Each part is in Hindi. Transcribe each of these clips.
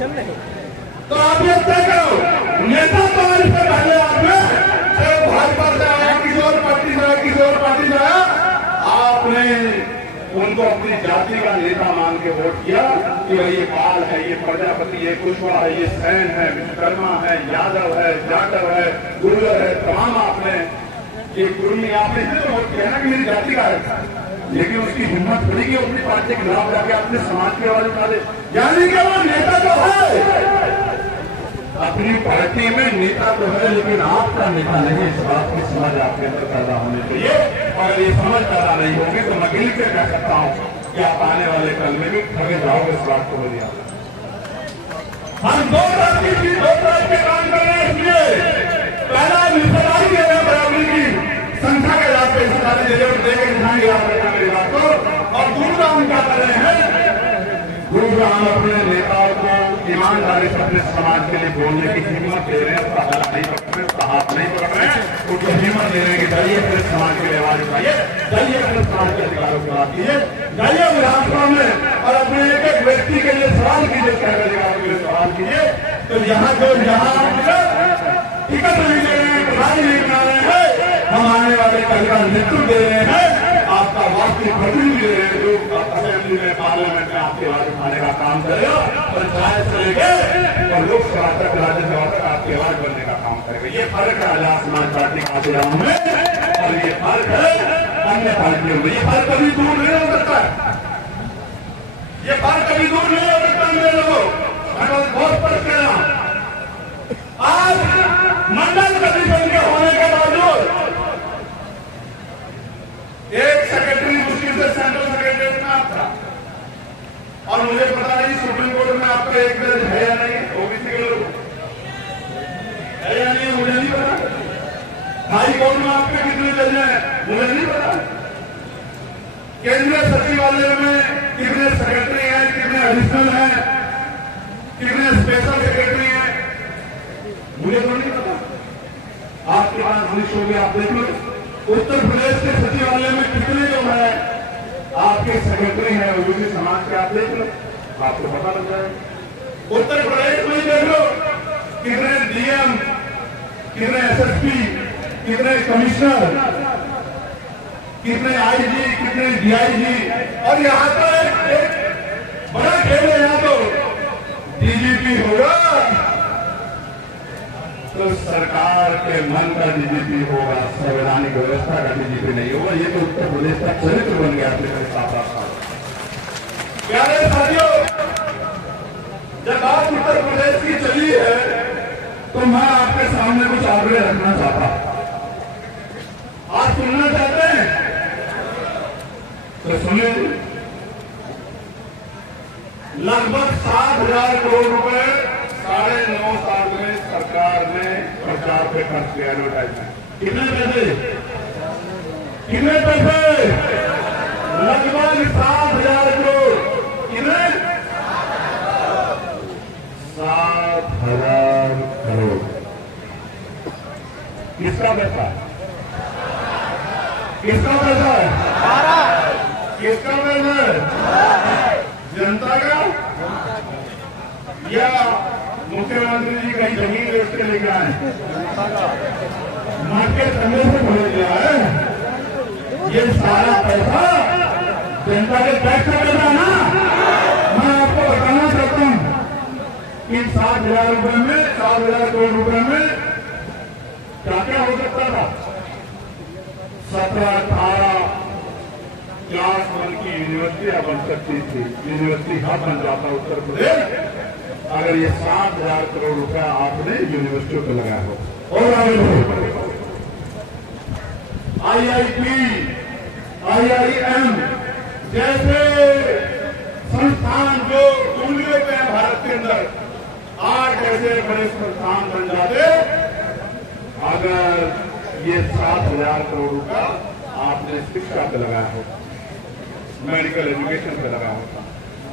तो आप ये तय करो, नेता तो इससे पहले आपने भाजपा से आया, किसी और पार्टी से आया, किसी और पार्टी से आया, आपने उनको अपनी जाति का नेता मान के वोट किया कि भाई ये पाल है, ये प्रजापति है, कुशवाहा है, ये सैन है, विश्वकर्मा है, यादव है, जाटव है, गुर्जर है, तमाम आपने ये कुर्मी आपने तो वोट किया ना कि मेरी जाति का है। लेकिन उसकी हिम्मत थोड़ी कि अपनी पार्टी के खिलाफ जाके अपने समाज के आवाज उठा दे। यानी कि वो नेता तो है, अपनी पार्टी में नेता तो है, लेकिन आपका नेता नहीं। इस बात की समझ आपके अंदर पैदा होनी चाहिए। और ये समझ पैदा नहीं होगी तो मैं दिल से कह सकता हूं कि आप आने वाले कल में भी ठगे जाओगे। इस बात को बोलिए, हम दो तरफ के काम कर रहे हैं। इसलिए पहला हिस्सेदारी दे रहे हैं, बराबरी की संख्या के आधार पर हिस्सेदारी दे रहे देकर दिखाएंगे आप मेरी बात को। और दूसरा हम क्या कर रहे हैं, दूसरा हम अपने नेताओं को ईमानदारी से अपने समाज के लिए बोलने की हिम्मत दे रहे हैं। उसका गला नहीं पकड़ रहे, उसका हाथ नहीं पकड़ रहे हैं, उनको हिम्मत दे रहे हैं कि जाइए अपने समाज के लिए आवाज उठाइए, जाइए अपने समाज के अधिकारों की बात कीजिए, जाइए विधानसभा में और अपने एक एक व्यक्ति के लिए सवाल कीजिए, अधिकारों के लिए सवाल कीजिए। तो यहाँ जो यहाँ टिकट नहीं दे रहे हैं, प्रधान नहीं बना रहे हैं, हम आने वाले कल का नेतृत्व दे रहे हैं, आपका वास्तविक प्रतिनिधि दे रहे हैं, जो असेंबली में पार्लियामेंट में आपकी आवाज उठाने का काम करेगा, पंचायत से लेकर और लोकसभा तक, राज्यसभा तक आपकी आवाज बनने का काम करेगा। ये फर्क है आजाद समाज पार्टी का चुनाव में, और ये फर्क है अन्य पार्टियों में। ये फर्क कभी दूर नहीं हो सकता, ये फर्क कभी दूर नहीं हो सकता मेरे लोगों। मैं बहुत फर्क कर रहा हूं। आज मंडल कमीशन के होने के बावजूद एक सेक्रेटरी मुश्किल से सेंट्रल सेक्रेटरी में आप था, और मुझे पता नहीं सुप्रीम कोर्ट में आपका एक दर्ज है या नहीं, ओबीसी के लोग है या नहीं, मुझे नहीं पता। हाई कोर्ट में आपके कितने जज हैं मुझे नहीं पता। केंद्रीय सचिवालय में कितने सेक्रेटरी हैं, कितने एडिशनल हैं, कितने स्पेशल सेक्रेटरी हैं, मुझे तो नहीं पता। आपके पास लिस्ट होगी, आप देख लो। उत्तर प्रदेश के सचिवालय में कितने जो है आपके सेक्रेटरी हैं ओबीसी समाज के, आप देख लो, आपको पता लग जाएगा। उत्तर प्रदेश में देख लो कितने डीएम, कितने एसएसपी, कितने कमिश्नर, कितने आईजी, कितने डीआईजी, और यहाँ तो एक बड़ा खेल है, यहाँ तो डीजीपी होगा तो सरकार के मन का डीजीपी होगा, संवैधानिक व्यवस्था का डीजीपी नहीं होगा। ये तो उत्तर प्रदेश का चरित्र बन गया अपने साथ। प्यारे साथियों, जब बात उत्तर प्रदेश की चली है तो मैं आपके सामने कुछ आग्रह रखना चाहता हूं। आप सुनना चाहते हैं तो सुनिए। लगभग 7,000 करोड़ रुपए 9.5 साल में सरकार ने प्रचार पे खर्च किया, एडवर्टाइजमेंट। कितने पैसे? कितने पैसे? लगभग 7,000 करोड़। कितने? 7,000 करोड़। किसका पैसा? किसका पैसा है? किसका पैसा है? जनता का या मुख्यमंत्री जी कहीं जमीन बेच के लेके आए? मठ के संगे से भर दिया है। ये सारा पैसा जनता के टैक्स का पैसा है ना। मैं आपको बताना चाहता हूं इन 7,000 रुपए में, 7,000 करोड़ रुपए में क्या क्या हो सकता था। 17-18 क्लास 1 की यूनिवर्सिटियां बन सकती थी, यूनिवर्सिटी हब बन जाता उत्तर प्रदेश, अगर ये 7,000 करोड़ रुपया आपने यूनिवर्सिटियों पर लगाया हो। और आगे आईआईटी, आईआईएम जैसे संस्थान जो दूरियों पे हैं भारत के अंदर, 8 ऐसे बड़े संस्थान बन जाते अगर ये 7,000 करोड़ रुपया आपने शिक्षा पे लगाया होता, मेडिकल एजुकेशन पे लगाया होता।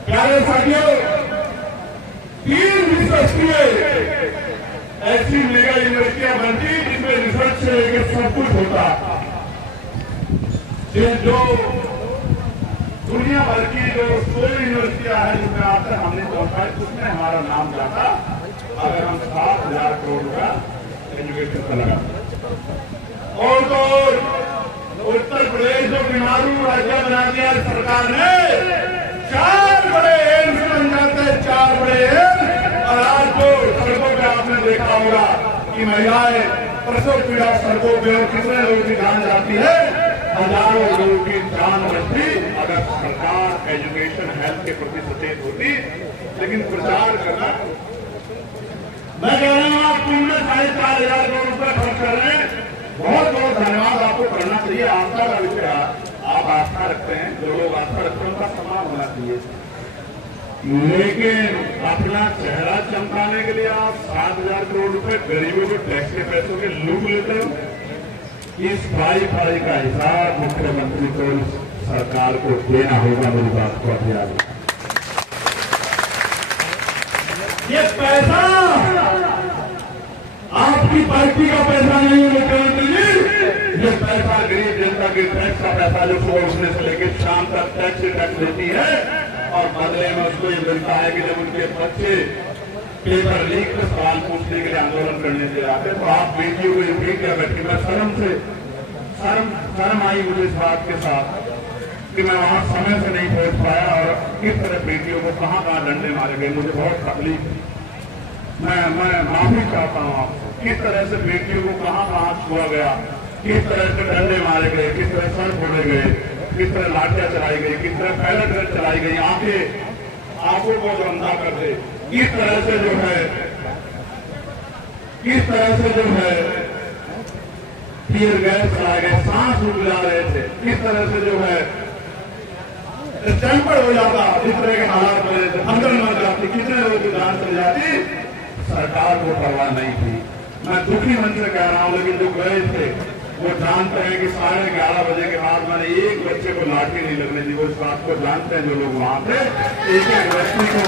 प्यारे साथियों, 3 यूनिवर्सिटियां ऐसी मेगा यूनिवर्सिटियां बनती जिसमें रिसर्च से लेकर सब कुछ होता, जो दुनिया भर की जो 16 यूनिवर्सिटियां हैं जिसमें आज तक हमने पहुंचाए उसमें हमारा नाम जाता अगर हम 7,000 करोड़ रुपया एजुकेशन पर लगा। और तो उत्तर प्रदेश को बीमारू राज्य बना दिया सरकार ने। 4 बड़े एम्स बन जाते, 4 बड़े एम्स। और आज तो सड़कों पे आपने देखा होगा कि महिलाएं प्रसव पीड़ा सड़कों पे और कितने लोगों की जान जाती है, हजारों लोगों की जान बचती अगर सरकार एजुकेशन हेल्थ के प्रति सचेत होती। लेकिन प्रचार करना, मैं कह रहा हूं आप तुमने 4,500 करोड़ रुपए खर्च कर रहे हैं, बहुत बहुत धन्यवाद आपको करना चाहिए। आस्था का विषय आप आस्था रखते हैं, जो लोग आस्था रखते हैं उनका सम्मान होना चाहिए। लेकिन अपना चेहरा चमकाने के लिए आप 7,000 करोड़ रुपए गरीबों के टैक्स के पैसों के लूट लेते हो। इस फाई का हिसाब मुख्यमंत्री को सरकार को देना होगा। मेरी बात को अभियान ये पैसा आपकी पार्टी का पैसा नहीं है मुख्यमंत्री जी, ये पैसा गरीब जनता के टैक्स का पैसा जो सुबह उठने से लेकर शाम तक टैक्स देती है। और बदले में उसको ये मिलता है कि जब उनके बच्चे पेपर लीक में सवाल पूछने के लिए आंदोलन करने से आते तो आप बेटियों को ये क्या बैठी। मैं शर्म आई मुझे इस बात के साथ कि मैं वहां समय से नहीं पहुंच पाया और किस तरह बेटियों को कहां डंडे मारे गए, मुझे बहुत तकलीफ। मैं माफी चाहता हूं आपसे। किस तरह से बेटियों को कहां छुआ गया, किस तरह से डंडे मारे गए, किस तरह सर फोड़े गए, किस तरह लाठियां चलाई गई, किस तरह पैलेट चलाई गई, आंखों को जो अंधा कर दे, किस तरह से जो है टीयर गैस चलाए गए, सांस रुक जा रहे थे, किस तरह से जो है टेम्पर हो जाता, इस तरह के हालात बने थे, अंदर मर जाती, कितने लोगों की जान चल जाती, सरकार को परवाह नहीं थी। मैं दुखी मन से कह रहा हूं, लेकिन जो गए थे वो जानते हैं कि 11:30 बजे के बाद मैंने एक बच्चे को लाठी नहीं लगने दी। वो इस बात को जानते हैं जो लोग वहां थे। एक व्यक्ति को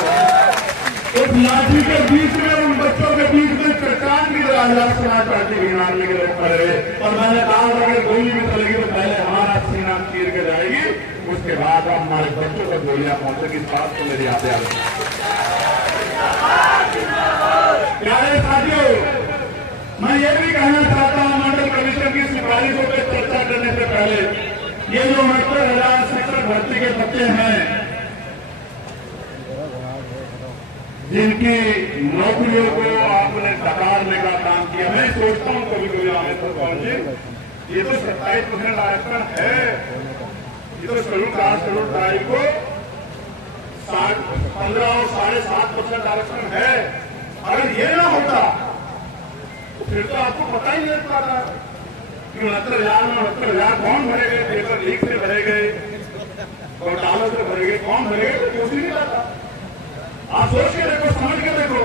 उस लाठी के बीच में, उन बच्चों के बीच में चट्टान की तरह आजाद समाज पार्टी की मारने के लोग खड़े हुए। और मैंने कहा अगर गोली भी चलेगी तो पहले हमारा सीना चीर के जाएगी, उसके बाद अब हमारे बच्चों पर गोलियां पहुंचेगी। इस बात को मेरी याद आ गई। प्यारे साथियों, मैं ये भी कहना चाहता हूं मंडल कमीशन की सिफारिशों पर चर्चा करने से पहले, ये जो 69,000 शिक्षक भर्ती के बच्चे हैं जिनकी नौकरियों को आपने टकारने का काम किया, मैं सोचता हूं कभी कभी आमिर कौन जी, ये तो 27% आरक्षण है, ये तो शेड्यूल कास्ट शेड्यूल ट्राइब को 15 और 7.5% आरक्षण है। अगर ये ना होता फिर तो आपको पता ही नहीं पाता कि 69,000 में 69,000 कौन भरे गए, पेपर लीक से भरे गए, घोटालों से भरे गए, कौन भरे गए, तो कुछ नहीं पता। आप सोच के देखो, समझ के देखो।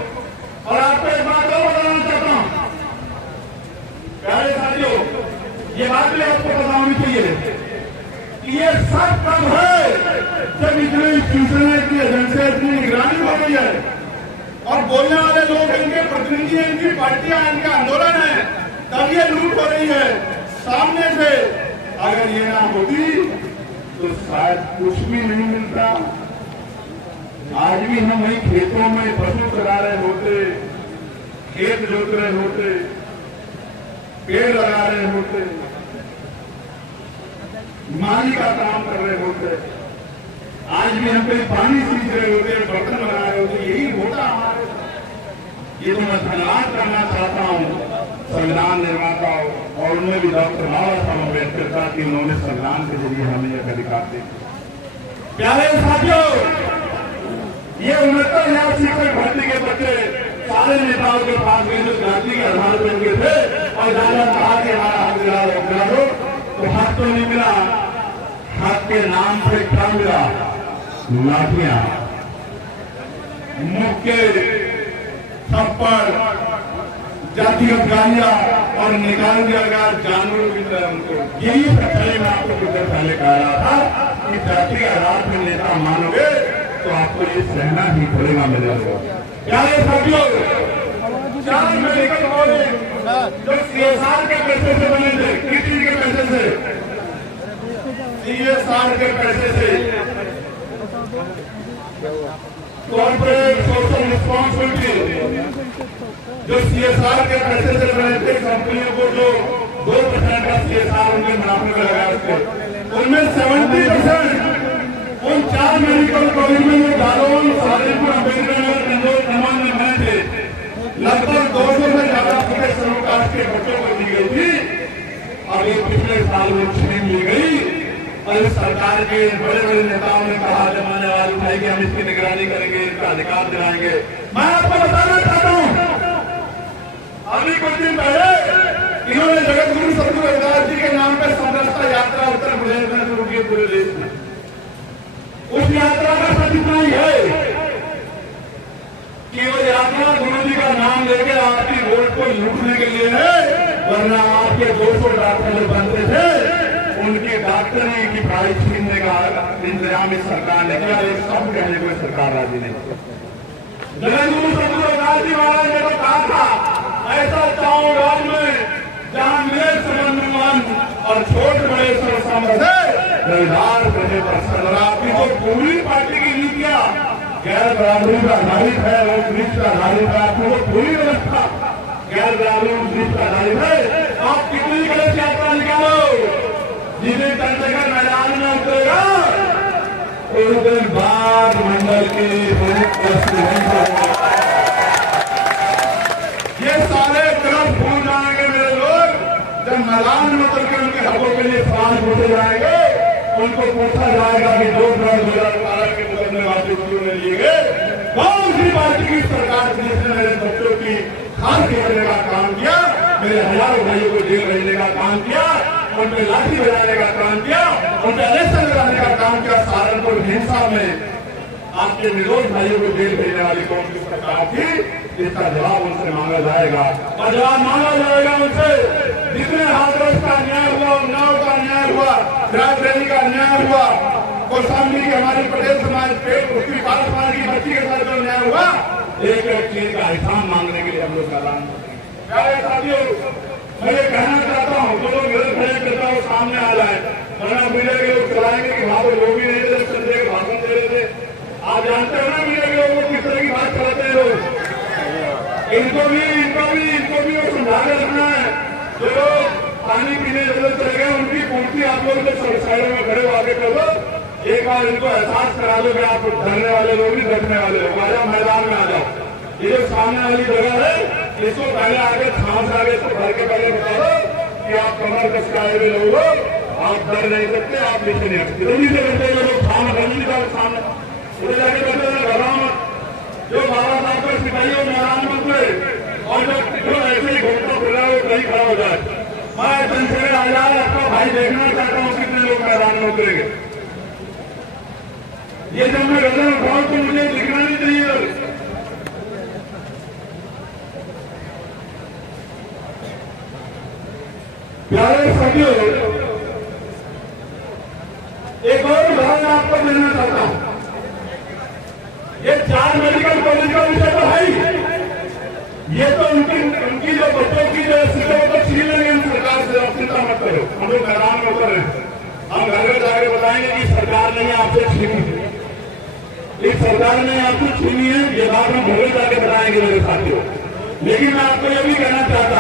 और आपको एक बात और बताना चाहता हूं प्यारे साथियों, ये बात भी आपको पता होनी चाहिए कि ये सब कब है जब इतने इंस्टीट्यूशन इतनी एजेंसियां इतनी निगरानी हो रही है और बोलने वाले लोग इनके प्रतिनिधि हैं, इनकी पार्टियां, इनका आंदोलन है, तब ये लूट हो रही है सामने से। अगर ये ना होती तो शायद कुछ भी नहीं मिलता। आज भी हम वही खेतों में पशु चरा रहे होते, खेत जोत रहे होते, पेड़ लगा रहे होते, माली का काम कर रहे होते, आज भी हम कहीं पानी सींच रहे होते, बर्तन बना रहे होते, यही होता हमारे। ये तो मैं धन्यवाद करना चाहता हूँ संविधान निर्माताओं और उनमें भी डॉक्टर बाबा साहब अम्बेडकर का कि उन्होंने संविधान के जरिए हमें यह अधिकार दे। प्यारे साथियों, ये 69,000 शिक्षक भर्ती के बच्चे सारे नेताओं के पास गए जो जाति के आधार पर उनके थे और ज्यादा कहा कि हमारा हक दिला दो, तो हक तो नहीं मिला। हक के नाम पे क्या मिला? लाठियां, मुक्के, थप्पड़, जातिगत गालियां और निकाल दिया गया जानवरों की तरह उनको। यही सच्चाई मैं आपको कुछ देर पहले कह रहा था कि जाति के आधार पर नेता मानोगे तो आपको ये सहना ही पड़ेगा मेरे लोग। प्यारे साथियों, 4 मेडिकल कॉलेज जो CSR के पैसे से बने थे, किसी के पैसे से CSR के पैसे से कॉर्पोरेट सोशल रिस्पॉन्सिबिलिटी जो CSR के पैसे से बनते कंपनियों को जो 2% का CSR उनके मुनाफे में लगाया उसके उनमें 70% उन 4 मेडिकल कॉलेज में जो दारोल सालेमपुर अम्बेडकर इंदौर कमान में बने थे लगभग 200 से ज्यादा फुटेज सरोकार के बच्चों को दी गई थी और ये पिछले साल में छीन ली गई। और इस सरकार के बड़े बड़े नेताओं ने कहा जमाने वाली उठाई कि हम इसकी निगरानी करेंगे, इसका अधिकार दिलाएंगे। मैं आपको बताना चाहता हूं, अभी कुछ दिन पहले इन्होंने जगत गुरु सतगुरु रविदास जी के नाम पर समरसता यात्रा उत्तर प्रदेश में शुरू की पूरे देश में। उस यात्रा का सच इतना ही है कि वो यात्रा गुरु जी का नाम लेकर आपकी वोट को लूटने के लिए है, वरना आपके 200 डॉक्टर जो बनते थे उनकी डॉक्टरी की पढ़ाई छीनने का इंतजाम इस सरकार ने किया। ये सब कहने को सरकार राजी नहीं। जगत गुरु सतगुरु रविदास जी महाराज ने तो कहा था ऐसा चाओ राज में जहां मिले समन्वय और छोट बड़े समर्थ रविदास रहने पर सरदार की तो पूरी पार्टी की नीतियां गैर बराबरी पर आधारित है और दृष्टि पर आधारित है। आपको तो पूरी व्यवस्था गैर बराबरी दृष्टि पर आधारित है। आप कितनी गलत यात्रा निकालो, जिसे चंद्रशेखर मैदान में उतरेगा उस दिन बार मंडल की ये सारे तरफ भूल जाएंगे मेरे लोग। जब मैदान में उतर के उनके हकों के लिए सवाल पूछे जाएंगे, उनको पूछा जाएगा कि 2018 के मुकदमे वाले उन्होंने लिए गए कौन सी पार्टी की सरकार थी जिसने मेरे बच्चों की खान करने का काम किया, मेरे हजारों भाइयों को जेल भेजने का काम किया, उन पर लाठी बजाने का काम किया, उन पर इलेक्शन लगाने का काम किया। सहारनपुर हिंसा में आपके निर्दोष भाइयों को जेल भेजने वाली कौन सी सरकार थी, इसका जवाब उनसे मांगा जाएगा। और जवाब मांगा जाएगा उनसे जितने हाथरस का अन्याय हुआ, उन्नाव का अन्याय हुआ, रायबरेली का अन्याय हुआ, कौशाम्बी की हमारी पटेल समाज पे उसकी बाल समाज की बच्ची के साथ जो अन्याय हुआ, एक एक चीज का एहसान मांगने के लिए हम लोग मैदान प्यारे साथियों मैं ये कहना चाहता हूँ जो लोग गलत खड़े करता हूँ सामने आ जाए, वरना मीडिया के लोग चलाएंगे कि वहां पर लोग ही नहीं थे, संजय के भाषण दे रहे थे। आप जानते हो ना मीडिया के लोगों को किस तरह की बात चलाते हैं लोग। इनको भी वो समझा के रखना है। जो लोग पानी पीने जरूरत चले गए उनकी पूर्ति आप लोग जो साइडों में खड़े हो आगे कर दो। एक बार इनको एहसास करा दो कि आप डरने वाले लोग नहीं डरने वाले लोग, आ जाओ मैदान में आ जाओ। ये जो सामने वाली जगह है इसको पहले आगे छांव से आगे से भर के पहले बता दो कि आप कमर कस के आए हुए लोग हो, आप डर नहीं सकते, आप नीचे नहीं सकते। जल्दी से बैठे हुए लोग सामने उधर जाके बैठे हुए घबराओ मत। जो बाबा साहब को सिपाही हो मैदान में उतरे और जो ऐसे ही घूमता फिर रहा है वो कहीं खड़ा हो जाए। मैं चंद्रशेखर आजाद आपका भाई देखना चाहता हूँ कितने लोग मैदान में उतरेंगे। ये जब मैं गर्दन उठाऊं तो मुझे दिखना नहीं चाहिए। प्यारे साथियों एक और उदाहरण आपको देना चाहता हूं। ये 4 मेडिकल कॉलेज का विषय तो है ही, ये तो उनकी जो बच्चों की जो सीटें वो तो छीन लेंगे हम सरकार से। आप चिंता मत करो, हम लोग मैदान में उतर रहे हैं। हम घर में जाकर बताएंगे कि सरकार ने आपसे छीनी, इस सरकार ने आपसे छीनी है, ये बात हम घर में जाके बताएंगे मेरे साथियों। लेकिन मैं आपको ये भी कहना चाहता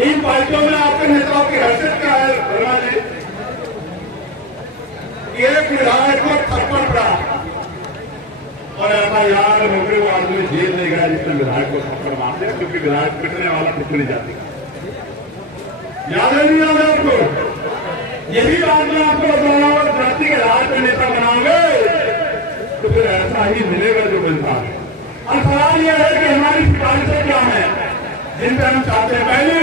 इन पार्टियों में आपके नेताओं की हैसियत क्या है वर्मा जी? एक विधायक को थप्पड़ पड़ा और FIR होकर वो आदमी जेल ले गया जिसने विधायक को थप्पड़ मार दिया, क्योंकि विधायक पिटने वाला पिटने जाती याद है नहीं याद है आपको? यही बात मैं आपको बताऊंगा और जाति के राज में नेता बनाओगे तो फिर ऐसा ही मिलेगा जो मिलता है। और सवाल यह है कि हमारी सिफारिशें क्या है जिन पर हम चाहते हैं। पहले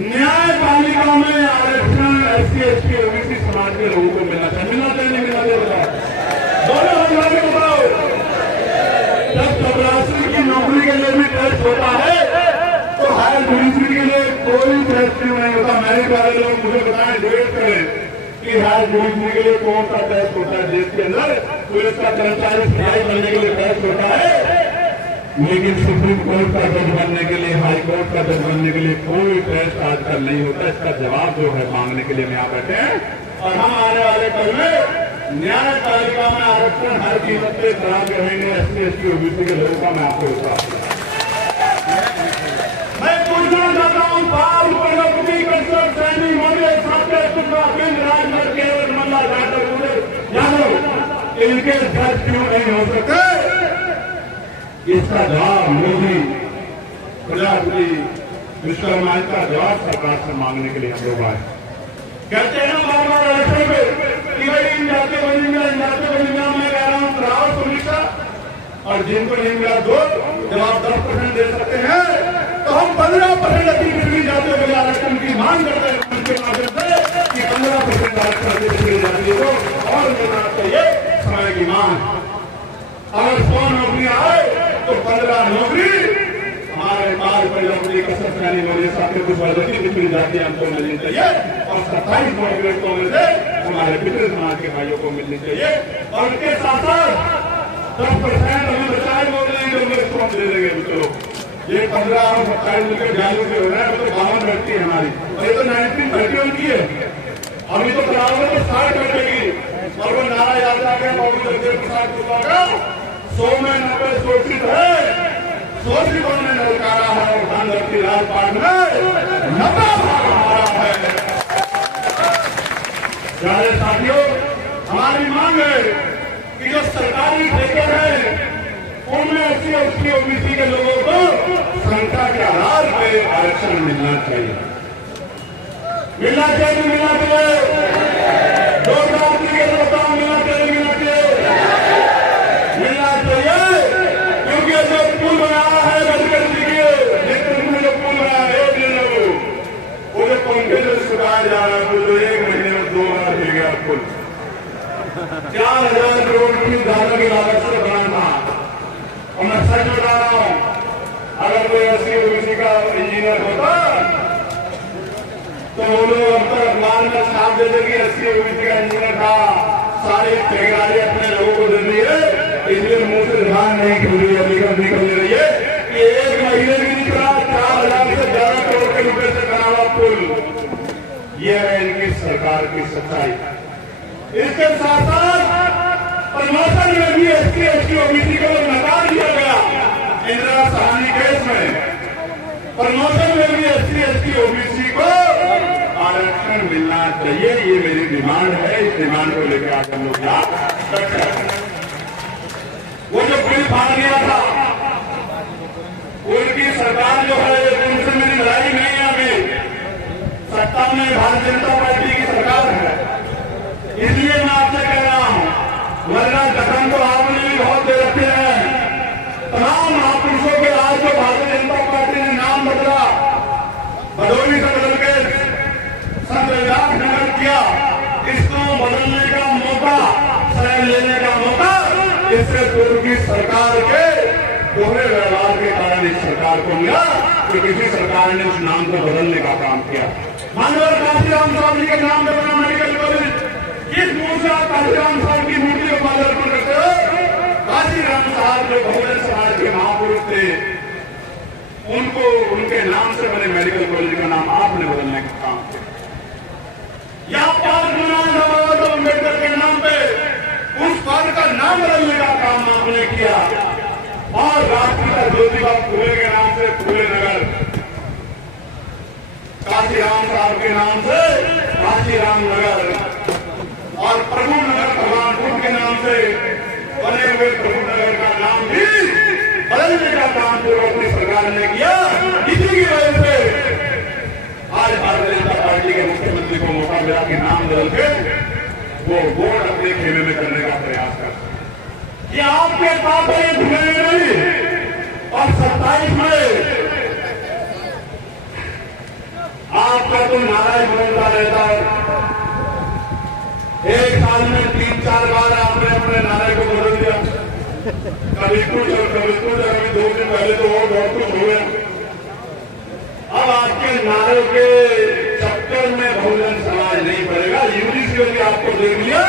न्यायपालिका में आरक्षण SC ST OBC समाज के लोगों को मिलना चाहिए, नहीं मिलना चाहिए बताओ, दोनों हम लोग बताओ। जब चपरासी की नौकरी के लिए भी टेस्ट होता है तो हायर जुडिशरी के लिए कोई टेस्ट नहीं होता। मेरे वाले लोग मुझे बताएं, डिबेट करें कि हायर जुडिशरी के लिए कौन सा टेस्ट होता है। देश के अंदर पुलिस का कर्मचारी सिपाही बनने के लिए टेस्ट होता है लेकिन सुप्रीम कोर्ट का जज बनने के लिए, हाई कोर्ट का जज बनने के लिए कोई टेस्ट आजकल नहीं होता। इसका जवाब जो है मांगने के लिए हम यहाँ बैठे हैं। और हम आने वाले कल में न्यायपालिका में आरक्षण हर कीमत पे करा के रहेंगे। SC/ST OBC के लोगों का मैं आपको विश्वास दिलाता हूं। मैं पूछना चाहता हूँ, बाल प्रगति कसरत सैनी मोदी राजभर केवल मल्ला यादव इनके जज क्यों नहीं हो सकते? इसका जवाब मोदी प्रजापति विश्वकर्मा का जवाब सरकार से मांगने के लिए हम लोग आए। कहते हैं बार बार इलेक्शन में कि भाई इन जाते बनेंगे, इन जाते बनेंगे। मैं कह रहा हूँ रावत सुनिश्चित और जिनको नहीं मिला दो, जब आप 10% दे सकते हैं तो हम 15% अतिरिक्त जाते हुए आरक्षण की मांग करते हैं उनके माध्यम से कि 15% आरक्षण जाती को और मिलना चाहिए। समय की मांग, अगर 100 नौकरियां आए तो 15 नौकरी हमारे बाल प्रजापति कसरत सैनी मोदी साहब के कुछ वर्गों की जाति हमको मिलनी चाहिए और 27 नौकरियों को मिल से हमारे पिछले समाज के भाइयों को मिलनी चाहिए। और उनके साथ साथ 10% हमें बचाए बोल रहे हैं, जो दे देंगे मित्रों। ये 15 और 27 मिलकर 42 हो रहा है, तो 52 बैठती है हमारी, और ये तो 1931 की है। अभी तो कराओगे तो 60 बैठेगी। और वो नारा याद आ गया बाबू जगदेव प्रसाद गुप्ता का 100 में 90 शोषित है, शोषितों ने नलकारा है और धनगर की राजपाट में 90 भाग हमारा है। प्यारे साथियों, हमारी मांग है कि जो सरकारी ठेके हैं उनमें SC/ST OBC के लोगों को संख्या के आधार पर आरक्षण मिलना चाहिए। मिलना चाहिए, मिलना चाहिए। 2 के बताओ, मिलना चाहिए, मिलना चाहिए, मिलना चाहिए। क्योंकि जो पुल बनाया है गडकरी जी के नेतृत्व में, जो पुल बनाया है वो जो पंखे जो सुखाया जा रहा है, वो 1 महीने में 2 बार मिल गया पुल। 4000 करोड़ की ज्यादा की लागत से बना था। और मैं सच बता रहा हूं, अगर कोई SC/OBC का इंजीनियर होता तो वो लोग अब तक अखबार में छाप देते कि SC/OBC का इंजीनियर था, सारी ठेकेदारी अपने लोगों को दे दी है, इसलिए मुंह से ध्यान नहीं खुल रही है, निकल रही है कि 1 महीने भी नहीं चला 4000 से ज्यादा करोड़ के रुपए से बना हुआ पुल। यह है इनकी सरकार की सच्चाई। इसके साथ साथ प्रमोशन में भी SC/ST OBC को नकार दिया गया। इंदिरा सहानी केस में प्रमोशन में भी SC/ST OBC को आरक्षण मिलना चाहिए। ये मेरी डिमांड है। इस डिमांड को लेकर आज हम लोग यहाँ बैठे हैं। वो जो पुल फाड़ दिया था, उनकी सरकार जो है, उनसे मेरी लड़ाई नहीं है। अभी सत्ता में भारतीय जनता पार्टी की सरकार है, इसलिए मैं आपसे कह रहा हूं, वरना गठन तो आपने भी बहुत दे रखे हैं। तमाम महापुरुषों के आज जो भारतीय जनता पार्टी ने नाम बदला, भदोही से बदल के संत रविदास नगर किया, इसको बदलने का मौका, शरण लेने का मौका इससे पूर्व की सरकार के दोहरे व्यवहार के कारण इस सरकार को मिला, तो किसी सरकार ने उस नाम को बदलने का काम किया। मानवर काशीराम साहब जी के नाम पर बना मेडिकल कॉलेज, किस मुंह से आप काशीराम साहब की मूर्ति को माल्यार्पण करते हो? काशीराम साहब जो बहुजन समाज के महापुरुष थे, उनको उनके नाम से बने मेडिकल कॉलेज का नाम आपने बदलने का काम किया। यहाँ पार्क बनाया था अम्बेडकर के नाम पे, उस पार्क का नाम बदलने का काम आपने किया। और राष्ट्रपिता ज्योतिबा फूले के नाम से फूले नगर, काशीराम साहब के नाम से काशीराम नगर, और प्रभु नगर भगवान बुद्ध के नाम से बने हुए प्रभु नगर का नाम भी बदलने का काम जो अपनी सरकार ने किया। इसी की वजह से आज भारतीय जनता पार्टी के मुख्यमंत्री को मौका मिला कि नाम बदल के वो वोट अपने खेमे में करने का प्रयास कर। ये आपके पास नहीं, और 27 में आपका तो नाराज बदलता रहता है। एक साल में 3-4 बार आपने अपने नारे को बदल दिया, कभी कुछ और कभी कुछ, अभी 2 दिन पहले तो और बहुत कुछ हो गया। अब आपके नारे के चक्कर में बहुजन समाज नहीं पड़ेगा। UGC ने आपको देख लिया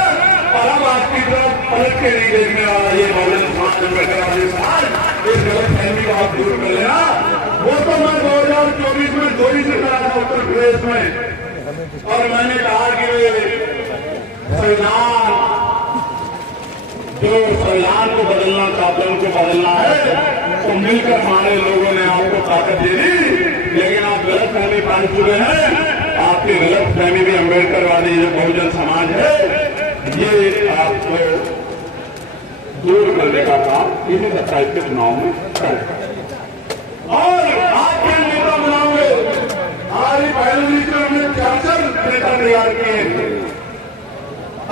और अब आपकी तरफ पलट के नहीं देखने वाला ये बहुजन समाज, समाज इस गलत फहमी सब दूर कर लेना। वो तो मैं 2024 में चोरी से करा था उत्तर प्रदेश में, और मैंने कहा कि संविधान, जो संविधान को बदलना चाहते हैं उनको बदलना है, तो मिलकर हमारे लोगों ने आपको ताकत दे दी। लेकिन आप गलत फहमी पाल चुके हैं। आपकी गलत फहमी भी अम्बेडकरवादी जो बहुजन समाज है, ये आपको दूर करने का काम इन्हीं 27 के चुनाव में करेगा। और आपके नेता बनाओगे। हमारी पहली से हमने 4 नेता तैयार किए।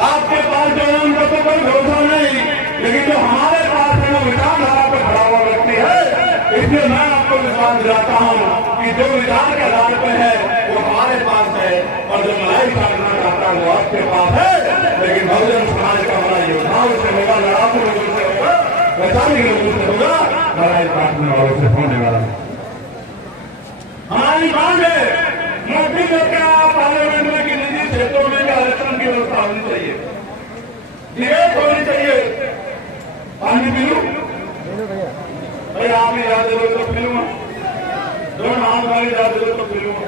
आपके पास जो है उनका तो कोई भरोसा नहीं, लेकिन जो हमारे पास है वो विचारधारा पर खड़ा हुआ व्यक्ति है। इसलिए मैं आपको विश्वास दिलाता हूं कि जो विचार के आधार पर है वो हमारे पास है, और जो लड़ाई करना चाहता है वो आपके पास है। लेकिन बहुजन समाज का बड़ा योद्धाओं से होगा, लड़ाकू लोगों से होगा, वैचारिक लोगों से होगा, लड़ाई काटने वालों से होने वाला। हमारी मांग है मोदी सरकार पार्लियामेंट में कि निजी क्षेत्रों में आरक्षण की व्यवस्था होनी चाहिए, डिबेट होनी चाहिए। पानी पी लूं भाई, आप ही याद दे तो पी लूंगा, जो नाम वाली याद दे तो पी लूंगा।